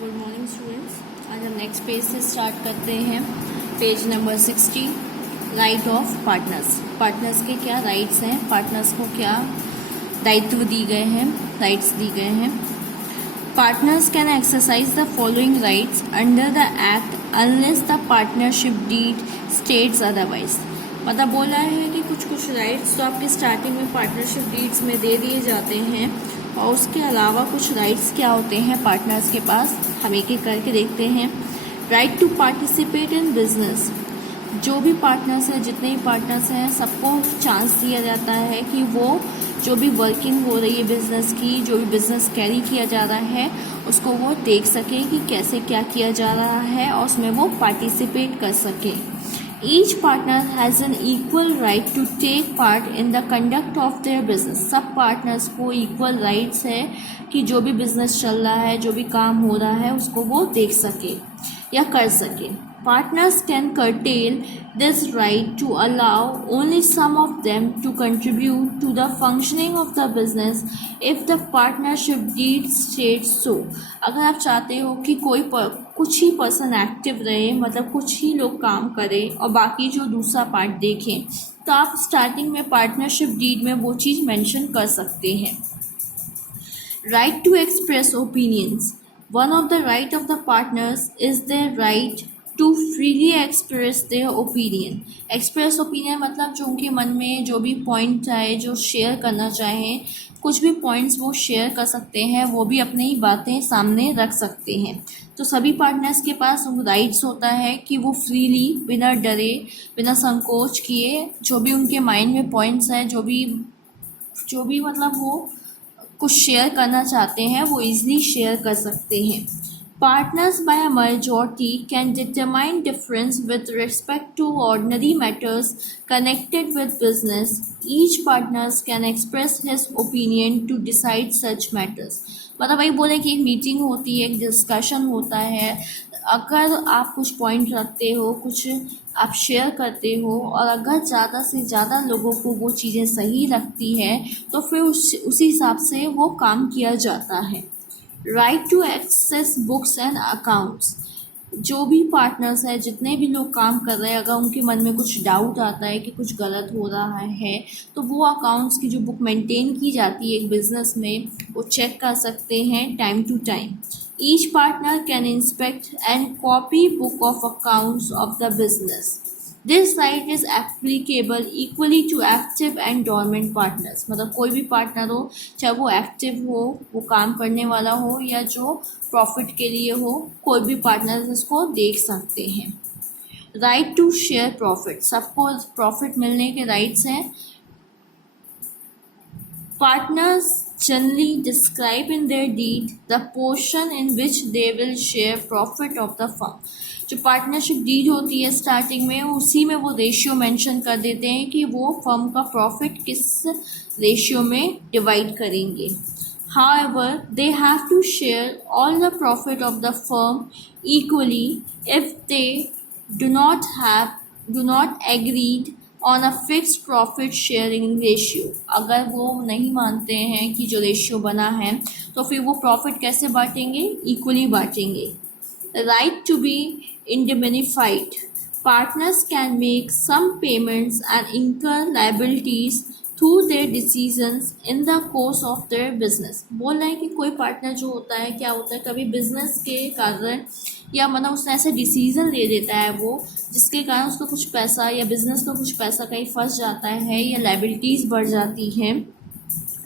Good morning students. आज हम next page से स्टार्ट करते हैं। Page number 60, right of partners. Partners के क्या राइट्स हैं, पार्टनर्स को क्या दायित्व दी गए हैं, राइट्स दी गए हैं। Partners can exercise the following rights under the act unless the partnership deed states otherwise. मतलब बोला है कि कुछ राइट्स तो आपके स्टार्टिंग में पार्टनरशिप डीड्स में दे दिए जाते हैं, और उसके अलावा कुछ राइट्स क्या होते हैं पार्टनर्स के पास, हम एक एक करके देखते हैं। Right to participate in business. जो भी पार्टनर्स हैं, जितने भी पार्टनर्स हैं, सबको चांस दिया जाता है कि वो जो भी वर्किंग हो रही है बिजनेस की, जो भी बिजनेस कैरी किया जा रहा है, उसको वो देख सके कि कैसे क्या किया जा रहा है और उसमें वो पार्टिसिपेट कर सके। Each partner has an equal right to take part in the conduct of their business. सब पार्टनर्स को इक्वल राइट्स है कि जो भी बिजनेस चल रहा है, जो भी काम हो रहा है, उसको वो देख सके या कर सके। Partners can curtail this right to allow only some of them to contribute to the functioning of the business if the partnership deed states so. अगर आप चाहते हो कि कुछ ही पर्सन एक्टिव रहे, मतलब कुछ ही लोग काम करें और बाकी जो दूसरा पार्ट देखें, तो आप स्टार्टिंग में पार्टनरशिप डीड में वो चीज़ मेंशन कर सकते हैं। Right to express opinions. One of the right of the partners is their right to freely express their opinion. Express opinion मतलब जो उनके मन में जो भी पॉइंट आए, जो शेयर करना चाहें, कुछ भी पॉइंट्स वो शेयर कर सकते हैं, वो भी अपनी ही बातें सामने रख सकते हैं। तो सभी पार्टनर्स के पास राइट्स होता है कि वो फ्रीली, बिना डरे, बिना संकोच किए, जो भी उनके माइंड में पॉइंट्स हैं, जो भी मतलब वो कुछ शेयर करना चाहते हैं, वो इजीली शेयर कर सकते हैं। Partners by a majority can determine difference with respect to ordinary matters connected with business. Each partners can express his opinion to decide such matters. मतलब वही बोले कि एक मीटिंग होती है, एक डिस्कशन होता है। अगर आप कुछ पॉइंट रखते हो, कुछ आप शेयर करते हो, और अगर ज़्यादा से ज़्यादा लोगों को वो चीज़ें सही लगती है, तो फिर उसी हिसाब से वो काम किया जाता है। Right to access books and accounts. जो भी पार्टनर्स है, जितने भी लोग काम कर रहे हैं, अगर उनके मन में कुछ डाउट आता है कि कुछ गलत हो रहा है, तो वो अकाउंट्स की जो बुक मेंटेन की जाती है एक बिजनेस में, वो चेक कर सकते हैं time to time. Each partner can inspect and copy book of accounts of the business. This right is applicable equally to active and dormant partners. मतलब कोई भी पार्टनर हो, चाहे वो एक्टिव हो, वो काम करने वाला हो, या जो प्रॉफिट के लिए हो, कोई भी पार्टनर इसको देख सकते हैं। Right to share profit. सबको प्रॉफिट मिलने के राइट्स हैं। Partners generally describe in their deed the portion in which they will share profit of the firm. जो पार्टनरशिप डीड होती है स्टार्टिंग में, उसी में वो रेशियो मेंशन कर देते हैं कि वो फर्म का प्रॉफिट किस रेशियो में डिवाइड करेंगे। However, they have to share all the profit of the firm equally if they do not agreed on a fix profit sharing ratio. अगर वो नहीं मानते हैं कि जो रेशियो बना है, तो फिर वो प्रॉफिट कैसे बांटेंगे, इक्वली बांटेंगे। Right to be indemnified. Partners can make some payments and incur liabilities through their decisions in the course of their business. बोल रहे हैं कि कोई पार्टनर जो होता है, क्या होता है, कभी बिजनेस के कारण या मतलब उसने ऐसे डिसीजन ले लेता है वो, जिसके कारण उसको कुछ पैसा या बिजनेस को कुछ पैसा कहीं फंस जाता है या लायबिलिटीज़ बढ़ जाती हैं।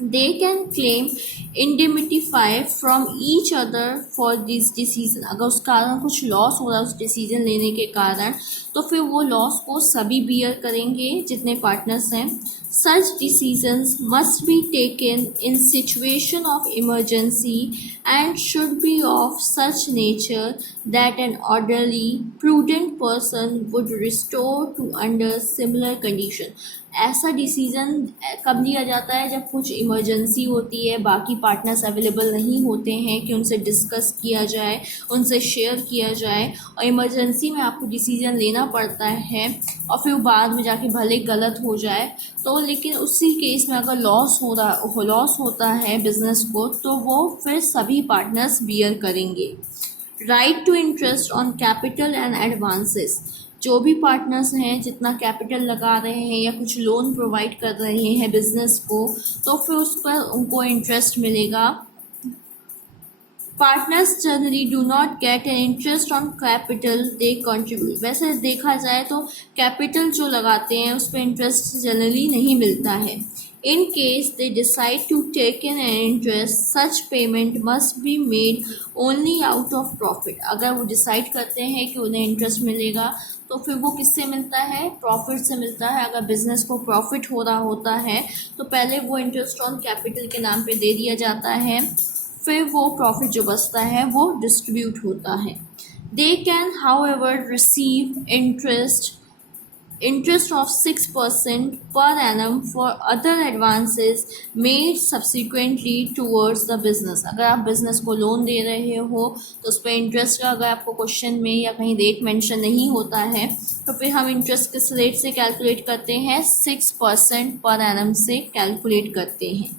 They can claim indemnify from each other for this decision. अगर उस कारण कुछ लॉस हो रहा है उस डिसीजन लेने के कारण, तो फिर वो लॉस को सभी बियर करेंगे जितने पार्टनर्स हैं। Such decisions must be taken in situation of emergency and should be of such nature that an orderly, prudent person would restore to under similar condition. ऐसा डिसीज़न कब लिया जाता है, जब कुछ इमरजेंसी होती है, बाकी पार्टनर्स अवेलेबल नहीं होते हैं कि उनसे डिस्कस किया जाए, उनसे शेयर किया जाए, और इमरजेंसी में आपको डिसीज़न लेना पड़ता है, और फिर बाद में जाके भले गलत हो जाए तो, लेकिन उसी केस में अगर लॉस होता है बिजनेस को, तो वो फिर सभी पार्टनर्स बियर करेंगे। Right to interest on capital and advances, जो भी पार्टनर्स हैं जितना कैपिटल लगा रहे हैं या कुछ लोन प्रोवाइड कर रहे हैं बिजनेस को, तो फिर उस पर उनको इंटरेस्ट मिलेगा। Partners generally do not get an interest on capital they contribute, वैसे देखा जाए तो कैपिटल जो लगाते हैं उस पर इंटरेस्ट जनरली नहीं मिलता है। In case they decide to take in an interest, such payment must be made only out of profit. अगर वो डिसाइड करते हैं कि उन्हें इंटरेस्ट मिलेगा तो फिर वो किससे मिलता है, प्रॉफिट से मिलता है। अगर बिजनेस को प्रॉफिट हो रहा होता है तो पहले वो इंटरेस्ट ऑन कैपिटल के नाम पे दे दिया जाता है, फिर वो प्रॉफिट जो बचता है वो डिस्ट्रीब्यूट होता है। They can however receive interest of 6% per annum for other advances made subsequently towards the business। अगर आप बिजनेस को लोन दे रहे हो तो उस पर इंटरेस्ट का अगर आपको क्वेश्चन में या कहीं रेट मेंशन नहीं होता है तो फिर हम इंटरेस्ट किस रेट से कैलकुलेट करते हैं, 6% पर एनम से कैलकुलेट करते हैं।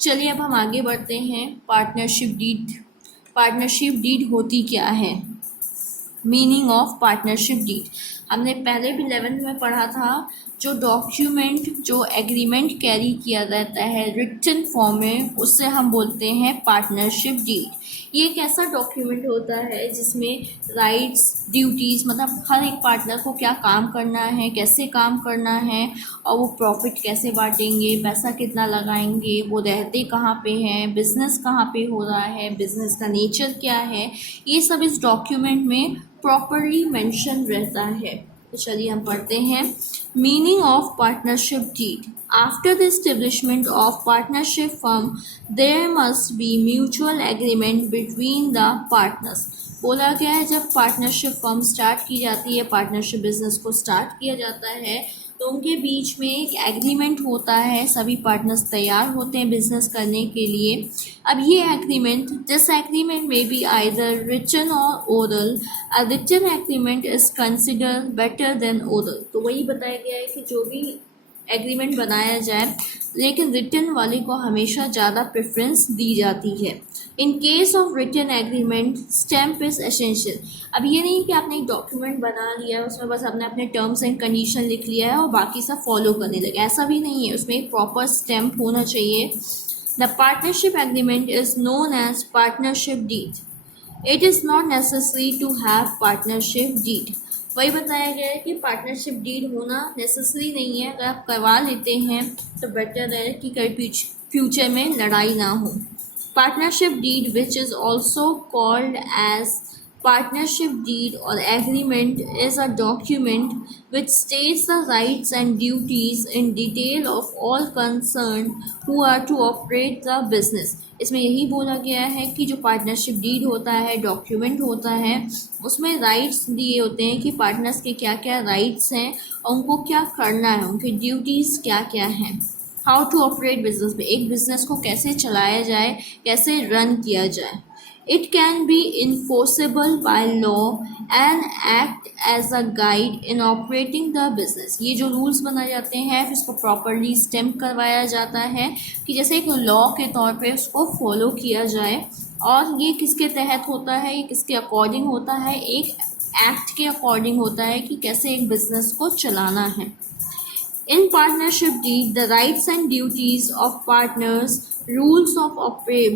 चलिए अब हम आगे बढ़ते हैं। Partnership deed. पार्टनरशिप डीड होती क्या है, मीनिंग ऑफ पार्टनरशिप डीड। हमने पहले भी 11th में पढ़ा था, जो डॉक्यूमेंट जो एग्रीमेंट कैरी किया रहता है रिटन फॉर्म में उससे हम बोलते हैं पार्टनरशिप डीड। ये एक ऐसा डॉक्यूमेंट होता है जिसमें राइट्स ड्यूटीज़, मतलब हर एक पार्टनर को क्या काम करना है, कैसे काम करना है, और वो प्रॉफिट कैसे बांटेंगे, पैसा कितना लगाएंगे, वो रहते कहाँ पे हैं, बिजनेस कहाँ पे हो रहा है, बिजनेस का नेचर क्या है, ये सब इस डॉक्यूमेंट में प्रॉपरली मेंशन रहता है। तो चलिए हम पढ़ते हैं। Meaning of partnership deed. After the establishment of partnership firm there must be mutual agreement between the partners. बोला गया है जब पार्टनरशिप फर्म स्टार्ट की जाती है, पार्टनरशिप बिजनेस को स्टार्ट किया जाता है तो उनके बीच में एक एग्रीमेंट होता है, सभी पार्टनर्स तैयार होते हैं बिजनेस करने के लिए। अब ये agreement, this agreement may be either written or oral, a written agreement is considered better than oral. तो वही बताया गया है कि जो भी एग्रीमेंट बनाया जाए लेकिन रिटन वाले को हमेशा ज़्यादा प्रेफरेंस दी जाती है। In case of written agreement stamp is essential. अब ये नहीं कि आपने एक डॉक्यूमेंट बना लिया उसमें बस आपने अपने टर्म्स एंड कंडीशन लिख लिया है और बाकी सब फॉलो करने लगे, ऐसा भी नहीं है। उसमें एक प्रॉपर स्टैम्प होना चाहिए। The partnership agreement is known as partnership deed. It is not necessary to have partnership deed. वही बताया गया है कि पार्टनरशिप डीड होना नेसेसरी नहीं है, अगर आप करवा लेते हैं तो बेटर है कि कभी फ्यूचर में लड़ाई ना हो। Partnership deed which is also called as partnership deed or agreement is a document which states the rights and duties in detail of all concerned who are to operate the business। इसमें यही बोला गया है कि जो partnership deed होता है, document होता है, उसमें राइट्स दिए होते हैं कि पार्टनर्स के क्या क्या राइट्स हैं और उनको क्या करना है, उनकी ड्यूटीज़ क्या क्या हैं। हाउ टू ऑपरेट बिजनेस, में एक बिजनेस को कैसे चलाया जाए, कैसे रन किया जाए। It can be enforceable by law and act as a guide in operating the business। ये जो रूल्स बनाए जाते हैं फिर इसको प्रॉपरली स्टैम्प करवाया जाता है कि जैसे एक लॉ के तौर पे उसको फॉलो किया जाए। और ये किसके तहत होता है, ये किसके अकॉर्डिंग होता है, एक एक्ट के अकॉर्डिंग होता है कि कैसे एक बिजनेस को चलाना है। In partnership deed, the rights and duties of partners, rules of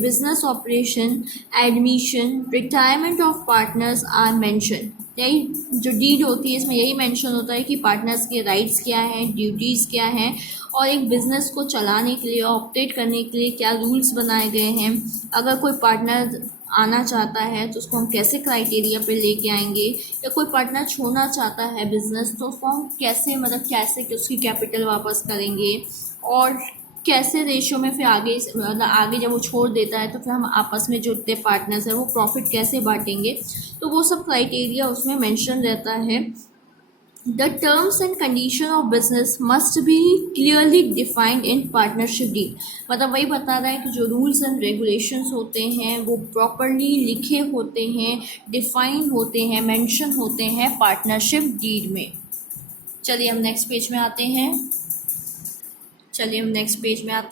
business operation, admission, retirement of partners are mentioned। यही जो डीड होती है इसमें यही मेंशन होता है कि पार्टनर्स के राइट्स क्या हैं, ड्यूटीज़ क्या हैं और एक बिज़नेस को चलाने के लिए, ऑपरेट करने के लिए क्या रूल्स बनाए गए हैं। अगर कोई पार्टनर आना चाहता है तो उसको हम कैसे क्राइटेरिया पे लेके आएंगे, या कोई पार्टनर छोड़ना चाहता है बिजनेस तो उसको हम कैसे, मतलब कैसे कि उसकी कैपिटल वापस करेंगे और कैसे रेशो में फिर आगे, मतलब आगे जब वो छोड़ देता है तो फिर हम आपस में जो इतने पार्टनर्स हैं वो प्रॉफिट कैसे बांटेंगे, तो वो सब क्राइटेरिया उसमें मेंशन रहता है। The terms and condition of business must be clearly defined in partnership deed। मतलब वही बता रहा है कि जो रूल्स एंड रेगुलेशंस होते हैं वो प्रॉपरली लिखे होते हैं, डिफाइन होते हैं, मेंशन होते हैं पार्टनरशिप डीड में। चलिए हम नेक्स्ट पेज में आते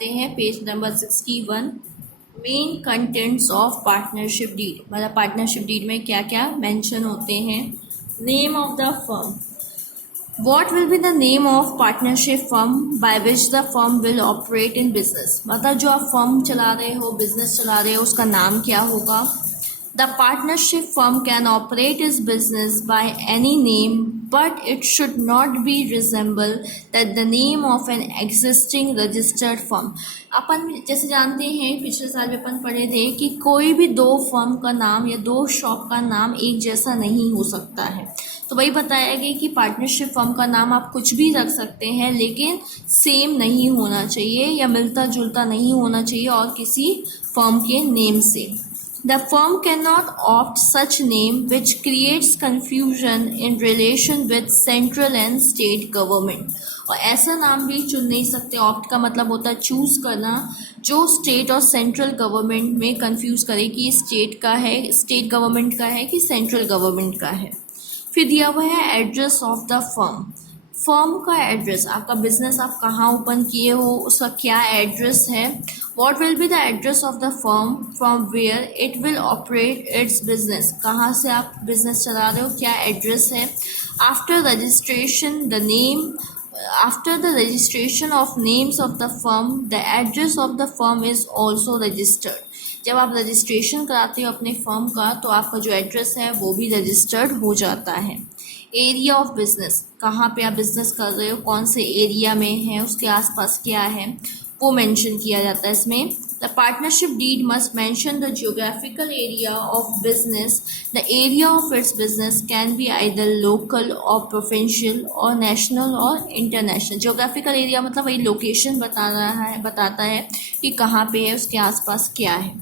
हैं। Page number 61। Main contents of partnership deed, मतलब पार्टनरशिप डीड में क्या क्या मेंशन होते हैं। Name of the firm, What will be the name of partnership firm by which the firm will operate in business? मतलब जो आप फर्म चला रहे हो, बिजनेस चला रहे हो, उसका नाम क्या होगा। The partnership firm can operate its business by any name, but it should not be resemble that the name of an existing registered firm. अपन जैसे जानते हैं, पिछले साल भी अपन पढ़े थे कि कोई भी दो फर्म का नाम या दो शॉप का नाम एक जैसा नहीं हो सकता है। तो वही बताया गया कि पार्टनरशिप फर्म का नाम आप कुछ भी रख सकते हैं, लेकिन सेम नहीं होना चाहिए या मिलता जुलता नहीं होना चाहिए और किसी फर्म के नेम से। The firm cannot opt such name which creates confusion in relation with central and state government. और ऐसा नाम भी चुन नहीं सकते। ऑप्ट का मतलब होता है चूज करना, जो स्टेट और सेंट्रल गवर्नमेंट में कंफ्यूज करे कि ये स्टेट का है, स्टेट गवर्नमेंट का है कि सेंट्रल गवर्नमेंट का है। फिर दिया हुआ है address of the firm, firm का एड्रेस, आपका बिजनेस आप कहाँ ओपन किए हो, उसका क्या एड्रेस है। What will be the address of the firm from where it will operate its business, कहाँ से आप बिजनेस चला रहे हो, क्या एड्रेस है। After registration the name, after the registration of names of the firm, the address of the firm is also registered. जब आप रजिस्ट्रेशन कराते हो अपने फर्म का, तो आपका जो एड्रेस है वो भी रजिस्टर्ड हो जाता है। एरिया ऑफ बिजनेस, कहाँ पे आप बिजनेस कर रहे हो, कौन से एरिया में है, उसके आसपास क्या है, वो मेंशन किया जाता है इसमें। The partnership deed must mention the geographical area of business, the area of its business can be either local or provincial or national or international. Geographical area मतलब वही लोकेशन बताता है कि कहाँ पे है, उसके आसपास क्या है।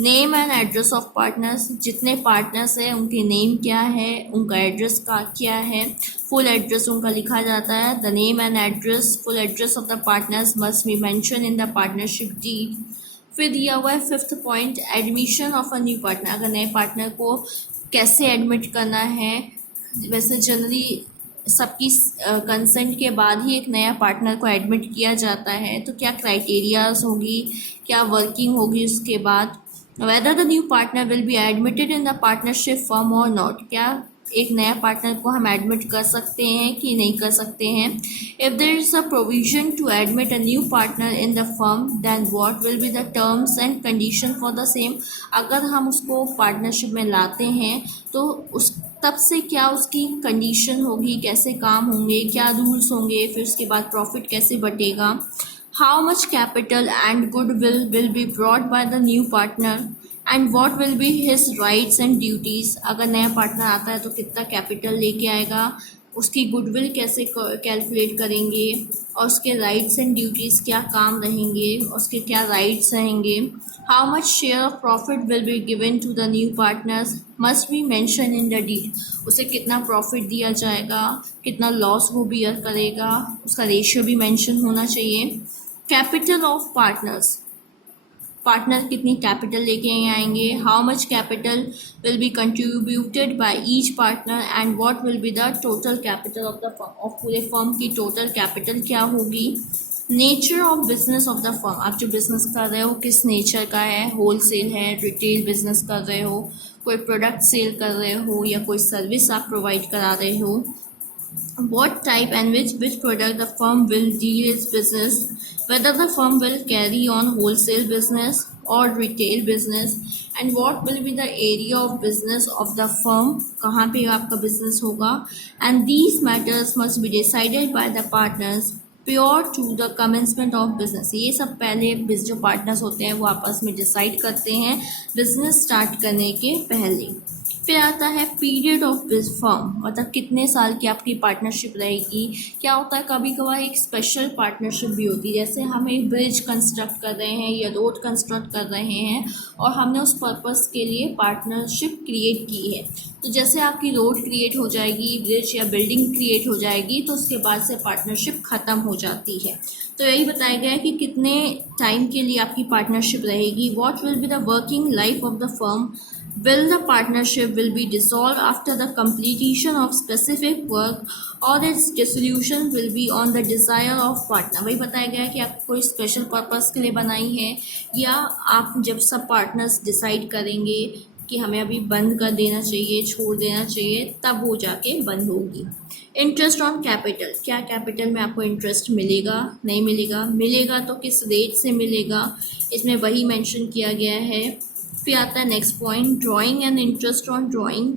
Name and address of partners, जितने पार्टनर्स हैं उनके नेम क्या है, उनका एड्रेस का क्या है, फुल एड्रेस उनका लिखा जाता है। The name and address, full address of the partners must be mention in the partnership deed. फिर दिया हुआ है fifth point, admission of a new partner, अगर नए पार्टनर को कैसे एडमिट करना है। वैसे जनरली सबकी कंसेंट के बाद ही एक नया पार्टनर को एडमिट किया जाता है, तो क्या क्राइटेरियाज होगी, क्या वर्किंग होगी उसके बाद। Whether the new partner will be admitted in the partnership firm or not, क्या एक नया पार्टनर को हम एडमिट कर सकते हैं कि नहीं कर सकते हैं। If there is a provision to admit a new partner in the firm, then what will be the terms and condition for the same? अगर हम उसको पार्टनरशिप में लाते हैं तो उस तब से क्या उसकी कंडीशन होगी, कैसे काम होंगे, क्या रूल्स होंगे, फिर उसके बाद प्रॉफिट कैसे बटेगा। How much capital and goodwill will be brought by the new partner and what will be his rights and duties? अगर नया पार्टनर आता है तो कितना कैपिटल लेके आएगा, उसकी गुडविल कैसे कैलकुलेट करेंगे और उसके राइट्स एंड ड्यूटीज़ क्या काम रहेंगे, उसके क्या राइट्स रहेंगे। How much share of profit will be given to the new partners must be mention in the deed, उसे कितना प्रॉफिट दिया जाएगा, कितना लॉस वो बियर करेगा, उसका रेशियो भी मेंशन होना चाहिए। कैपिटल ऑफ पार्टनर्स, पार्टनर कितनी कैपिटल लेके आएंगे। How much capital will be contributed by each partner and what will be the total capital of the firm, of पूरे फर्म की टोटल कैपिटल क्या होगी। Nature of business of the firm, आप जो business कर रहे हो किस नेचर का है, होल सेल है, रिटेल बिजनेस कर रहे हो, कोई प्रोडक्ट सेल कर रहे हो या कोई सर्विस आप प्रोवाइड करा रहे हो। What type and which product the firm will deal its business, whether the firm will carry on wholesale business or retail business, and what will be the area of business of the firm, कहाँ पे आपका business होगा। And these matters must be decided by the partners prior to the commencement of business, ये सब पहले जो partners होते हैं वो आपस में डिसाइड करते हैं बिजनेस स्टार्ट करने के पहले। फिर आता है पीरियड ऑफ फर्म, मतलब कितने साल की आपकी पार्टनरशिप रहेगी। क्या होता है कभी कभार एक स्पेशल पार्टनरशिप भी होती है, जैसे हम एक ब्रिज कंस्ट्रक्ट कर रहे हैं या रोड कंस्ट्रक्ट कर रहे हैं और हमने उस पर्पस के लिए पार्टनरशिप क्रिएट की है। तो जैसे आपकी रोड क्रिएट हो जाएगी, ब्रिज या बिल्डिंग क्रिएट हो जाएगी, तो उसके बाद से पार्टनरशिप ख़त्म हो जाती है। तो यही बताया गया है कि कितने टाइम के लिए आपकी पार्टनरशिप रहेगी। What will be the working life of the firm, Will the partnership will be dissolved after the completion of specific work or its dissolution will be on the desire of partner। वही बताया गया है कि आप कोई special purpose के लिए बनाई है या आप जब सब पार्टनर्स डिसाइड करेंगे कि हमें अभी बंद कर देना चाहिए, छोड़ देना चाहिए, तब वो जाके बंद होगी। इंटरेस्ट ऑन कैपिटल, क्या कैपिटल में आपको इंटरेस्ट मिलेगा, नहीं मिलेगा, मिलेगा तो किस रेट से मिलेगा, इसमें वही मेंशन किया गया है। फिर आता है next point, drawing and interest on drawing.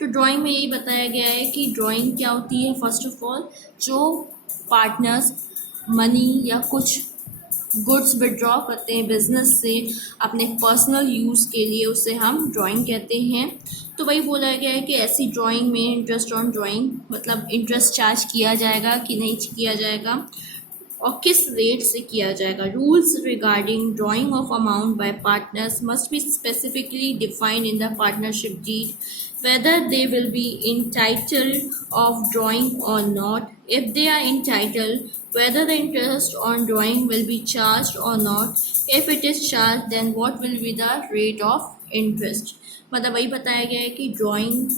तो ड्राइंग में यही बताया गया है कि ड्राइंग क्या होती है। फर्स्ट ऑफ ऑल, जो पार्टनर्स मनी या कुछ गुड्स विड्रॉ करते हैं बिजनेस से अपने पर्सनल यूज़ के लिए, उसे हम ड्राइंग कहते हैं। तो वही बोला गया है कि ऐसी ड्राइंग में इंटरेस्ट ऑन ड्राइंग मतलब इंटरेस्ट चार्ज किया जाएगा कि नहीं किया जाएगा और किस रेट से किया जाएगा। Rules regarding drawing of amount by partners must be specifically defined in the partnership deed, whether they will be entitled of drawing or not. If they are entitled, whether the interest on drawing will be charged or not. If it is charged, then what will be the rate of interest। मतलब वही बताया गया है कि drawing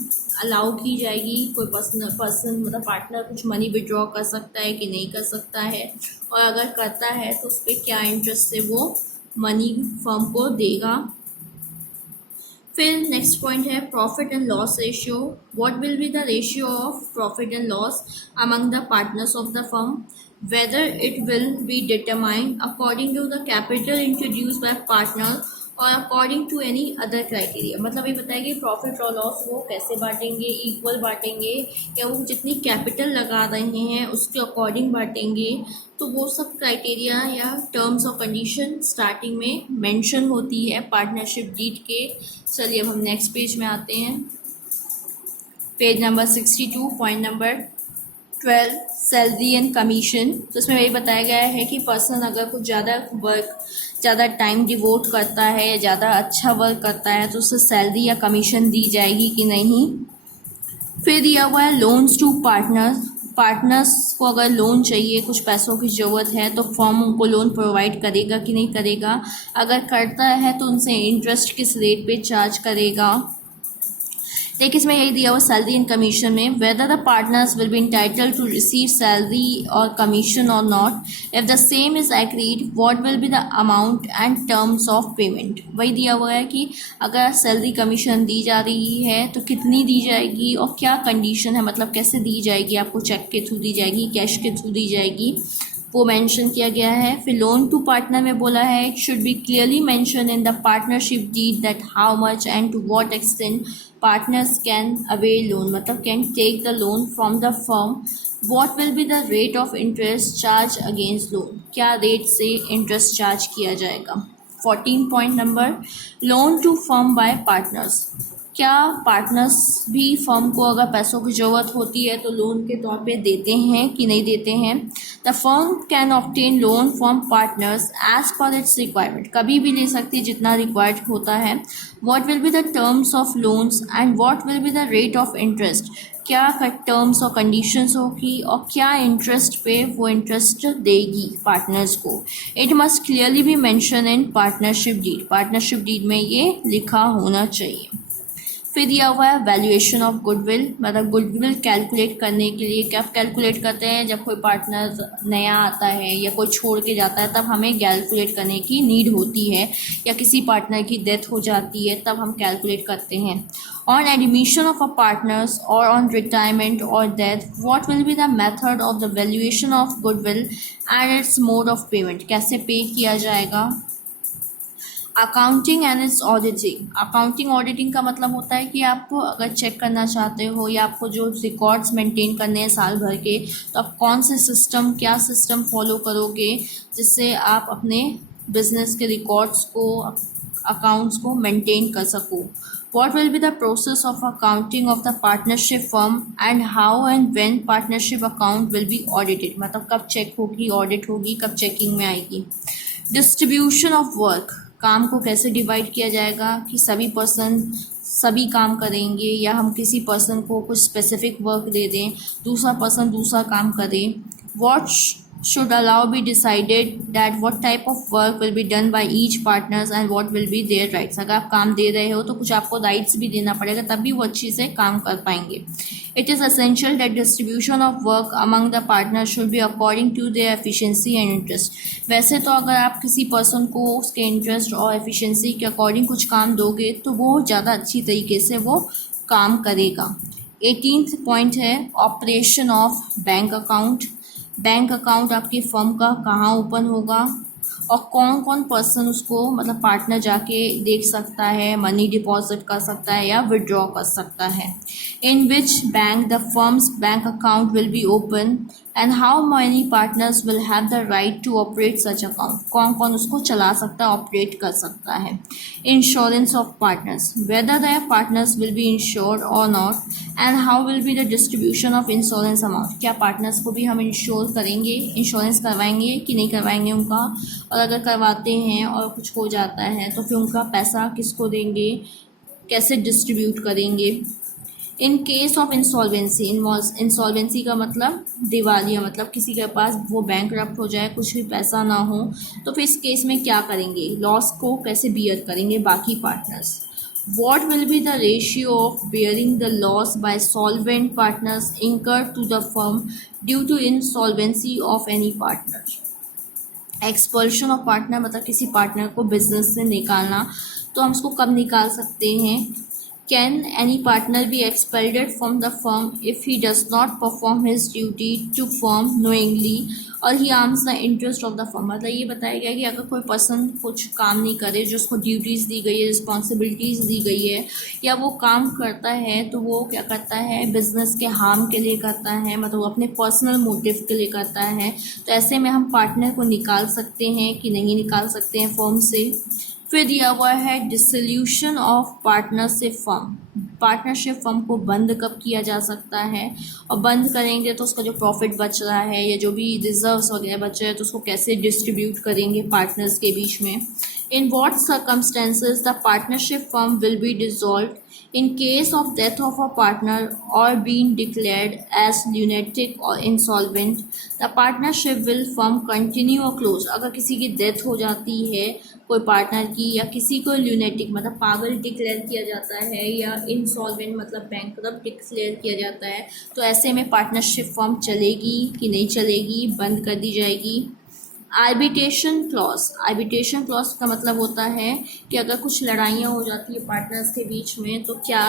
allow की जाएगी, कोई person मतलब पार्टनर कुछ मनी विड्रॉ कर सकता है कि नहीं कर सकता है, और अगर करता है तो उस पर क्या इंटरेस्ट से वो मनी फर्म को देगा। फिर नेक्स्ट पॉइंट है profit and loss ratio. What will be the ratio of profit and loss among the partners of the firm, whether it will be determined according to the capital introduce by partner और according to any other criteria. मतलब ये बताएंगे profit और loss वो कैसे बांटेंगे, equal बांटेंगे या वो जितनी कैपिटल लगा रहे हैं उसके अकॉर्डिंग बांटेंगे। तो वो सब क्राइटेरिया या टर्म्स और कंडीशन स्टार्टिंग में मेंशन होती है पार्टनरशिप डीड के। चलिए अब हम नेक्स्ट पेज में आते हैं, page number 62, point number 12, salary and commission. तो इसमें यही बताया गया है कि पर्सन अगर कुछ ज़्यादा टाइम डिवोट करता है या ज़्यादा अच्छा वर्क करता है तो उसे सैलरी या कमीशन दी जाएगी कि नहीं। फिर दिया हुआ है लोन्स टू पार्टनर्स को अगर लोन चाहिए, कुछ पैसों की ज़रूरत है तो फर्म उनको लोन प्रोवाइड करेगा कि नहीं करेगा, अगर करता है तो उनसे इंटरेस्ट किस रेट पे चार्ज करेगा। देखिए इसमें यही दिया हुआ सैलरी एंड कमीशन में, whether the partners will be entitled to receive salary or commission or not, if the same is agreed what will be the amount and terms of payment. वही दिया हुआ है कि अगर सैलरी कमीशन दी जा रही है तो कितनी दी जाएगी और क्या कंडीशन है, मतलब कैसे दी जाएगी, आपको चेक के थ्रू दी जाएगी, कैश के थ्रू दी जाएगी, वो मेंशन किया गया है। फिर लोन टू पार्टनर में बोला है it should be clearly mention in the partnership deed that how much and to what extent partners can avail loan, मतलब can take the loan from the firm, what will be the rate of interest charge against loan, क्या रेट से interest charge किया जाएगा। 14 point number, loan to firm by partners, क्या partners भी firm को अगर पैसों की ज़रूरत होती है तो लोन के तौर पे देते हैं कि नहीं देते हैं। The firm can obtain loan from partners as per its requirement, कभी भी ले सकती है जितना रिक्वायर्ड होता है। What will be the terms of loans and what will be the rate of interest, क्या टर्म्स और कंडीशंस होगी और क्या इंटरेस्ट पे वो इंटरेस्ट देगी पार्टनर्स को। It must clearly be mention in partnership deed, partnership deed में ये लिखा होना चाहिए। फिर दिया हुआ है वैल्यूएशन ऑफ गुडविल, मतलब गुडविल कैलकुलेट करने के लिए क्या कैलकुलेट करते हैं, जब कोई पार्टनर नया आता है या कोई छोड़ के जाता है तब हमें कैलकुलेट करने की नीड होती है, या किसी पार्टनर की डेथ हो जाती है तब हम कैलकुलेट करते हैं। On admission of a partners और ऑन रिटायरमेंट और death what will be the method of the valuation of goodwill and it's mode of payment, कैसे पे किया जाएगा। Accounting and it's auditing, accounting auditing का मतलब होता है कि आप अगर चेक करना चाहते हो या आपको जो रिकॉर्ड्स मेंटेन करने हैं साल भर के, तो आप कौन से सिस्टम, क्या सिस्टम फॉलो करोगे जिससे आप अपने बिजनेस के रिकॉर्ड्स को, अकाउंट्स को मेंटेन कर सको। What will be the process of accounting of the partnership firm and how and when partnership account will be audited, मतलब कब चेक होगी, ऑडिट होगी, कब चेकिंग में आएगी। डिस्ट्रीब्यूशन ऑफ वर्क, काम को कैसे डिवाइड किया जाएगा कि सभी पर्सन सभी काम करेंगे या हम किसी पर्सन को कुछ स्पेसिफिक वर्क दे दें, दूसरा पर्सन दूसरा काम करे। should allow be decided that what type of work will be done by each partners and what will be their rights. अगर आप काम दे रहे हो तो कुछ आपको rights भी देना पड़ेगा, तभी वो अच्छी से काम कर पाएंगे. It is essential that distribution of work among the partners should be according to their efficiency and interest. वैसे तो अगर आप किसी पर्सन को उसके इंटरेस्ट और एफिशिएंसी के अकॉर्डिंग कुछ काम दोगे तो वो ज़्यादा अच्छी तरीके से वो काम करेगा. 18th पॉइंट है operation of bank account. Bank account आपकी फर्म का कहाँ ओपन होगा और कौन कौन पर्सन उसको मतलब पार्टनर जाके देख सकता है, मनी डिपॉजिट कर सकता है या विड्रॉ कर सकता है. In which bank the firm's bank account will be open and how many partners will have the right to operate such account. कौन कौन उसको चला सकता है, ऑपरेट कर सकता है. Insurance of partners, whether the partners will be insured और not and how will be the distribution of insurance amount. क्या पार्टनर्स को भी हम इंश्योर करेंगे, इंश्योरेंस करवाएंगे कि नहीं करवाएंगे उनका, और अगर करवाते हैं और कुछ हो जाता है तो फिर उनका पैसा किसको देंगे, कैसे डिस्ट्रीब्यूट करेंगे. इन केस ऑफ इंसॉल्वेंसी, इंसॉल्वेंसी का मतलब दिवालिया, मतलब किसी के पास वो बैंकरप्ट हो जाए, कुछ भी पैसा ना हो, तो फिर इस केस में क्या करेंगे, लॉस को कैसे बियर करेंगे बाकी partners. What will be the ratio of bearing the loss by solvent partners incurred to the firm due to insolvency of any partner. Expulsion of partner मतलब किसी पार्टनर को बिजनेस से निकालना, तो हम उसको कब निकाल सकते हैं. Can any partner be expelled from the firm if he does not perform his duty to firm knowingly और he harms the interest of the firm. मतलब ये बताया गया कि अगर कोई पर्सन कुछ काम नहीं करे, जो उसको ड्यूटीज़ दी गई है, रिस्पॉन्सिबिलिटीज़ दी गई है, या वो काम करता है तो वो क्या करता है, बिजनेस के हार्म के लिए करता है, मतलब वो अपने पर्सनल मोटिव के लिए करता है, तो ऐसे में हम पार्टनर को निकाल सकते हैं कि नहीं निकाल सकते हैं फर्म से. फिर दिया हुआ है dissolution of partnership firm. Partnership firm को बंद कब किया जा सकता है, और बंद करेंगे तो उसका जो प्रॉफिट बच रहा है या जो भी रिजर्व्स वगैरह बच रहे हैं तो उसको कैसे डिस्ट्रीब्यूट करेंगे पार्टनर्स के बीच में. In what circumstances the partnership firm will be dissolved. In case of death of a partner or being declared as lunatic or insolvent, the partnership will firm continue or close. अगर किसी की death हो जाती है कोई partner की, या किसी को ल्यूनेटिक मतलब पागल डिक्लेयर किया जाता है, या इंसॉल्वेंट मतलब बैंकरप्ट डिक्लेयर किया जाता है, तो ऐसे में पार्टनरशिप फर्म चलेगी कि नहीं चलेगी, बंद कर दी जाएगी. आर्बिट्रेशन क्लॉज, आर्बिट्रेशन क्लॉज का मतलब होता है कि अगर कुछ लड़ाइयाँ हो जाती है पार्टनर्स के बीच में तो क्या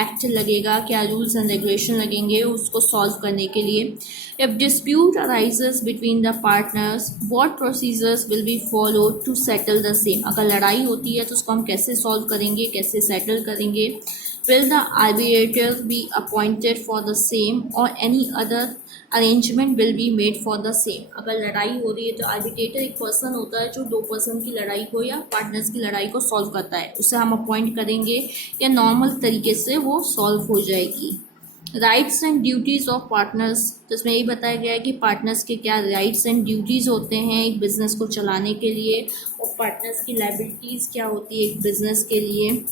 एक्ट लगेगा, क्या रूल्स एंड रेगुलेशन लगेंगे उसको सॉल्व करने के लिए. If dispute arises between the partners what procedures will be followed to settle the same. अगर लड़ाई होती है तो उसको हम कैसे सॉल्व करेंगे, कैसे सेटल करेंगे. Will the arbitrator be appointed for the same or any other arrangement will be made for the same. अगर लड़ाई हो रही है तो आर्बिट्रेटर एक पर्सन होता है जो दो पर्सन की लड़ाई को या पार्टनर्स की लड़ाई को सॉल्व करता है, उसे हम अपॉइंट करेंगे या नॉर्मल तरीके से वो सॉल्व हो जाएगी. Rights and duties of partners, तो इसमें यही बताया गया है कि पार्टनर्स के क्या राइट्स एंड ड्यूटीज़ होते हैं एक बिज़नेस को चलाने के लिए, और पार्टनर्स की लायबिलिटीज़ क्या होती है एक बिज़नेस के लिए.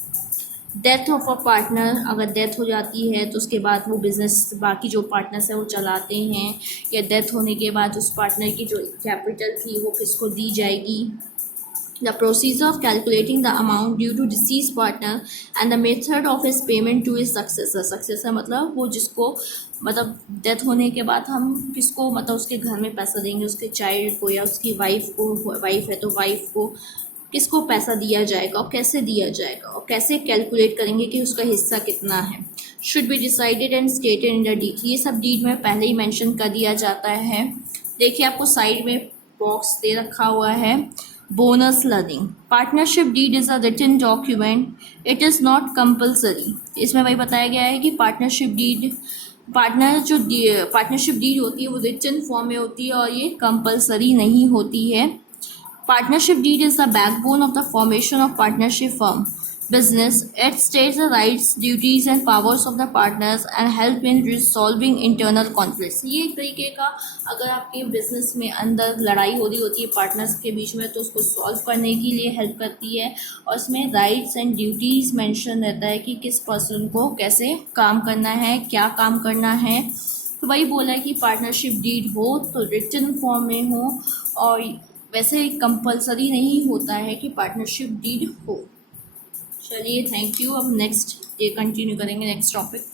डेथ ऑफ अ पार्टनर, अगर डेथ हो जाती है तो उसके बाद वो बिज़नेस बाकी जो पार्टनर्स हैं वो चलाते हैं, या डेथ होने के बाद उस पार्टनर की जो कैपिटल थी वो किसको दी जाएगी. The procedure of calculating the amount due to deceased partner and the method of his payment to his successor. Successor मतलब वो जिसको मतलब डेथ होने के बाद हम किसको मतलब उसके घर में पैसा देंगे, उसके चाइल्ड को या उसकी वाइफ को, वाइफ है तो वाइफ को किसको पैसा दिया जाएगा और कैसे दिया जाएगा, और कैसे कैलकुलेट करेंगे कि उसका हिस्सा कितना है. Should be decided and stated in the deed. ये सब डीड में पहले ही मेंशन कर दिया जाता है. देखिए आपको साइड में बॉक्स दे रखा हुआ है. Bonus learning, partnership deed is a written document, it is not compulsory. इसमें वही बताया गया है कि पार्टनरशिप डीड पार्टनरशिप डीड होती है वो रिटन फॉर्म में होती है और ये कंपल्सरी नहीं होती है. Partnership deed is the backbone of the formation of partnership firm business. It states the rights, duties and powers of the partners and help in resolving internal conflicts. ये एक तरीके का अगर आपके बिजनेस में अंदर लड़ाई हो रही होती है पार्टनर्स के बीच में तो उसको सॉल्व करने के लिए हेल्प करती है, और इसमें राइट्स एंड ड्यूटीज़ मेंशन रहता है कि किस पर्सन को कैसे काम करना है, क्या काम करना है. तो वही बोला है कि पार्टनरशिप डीड हो तो रिटन फॉर्म में हो, और वैसे कंपलसरी नहीं होता है कि पार्टनरशिप डीड हो। चलिए, थैंक यू। अब नेक्स्ट डे कंटिन्यू करेंगे नेक्स्ट टॉपिक।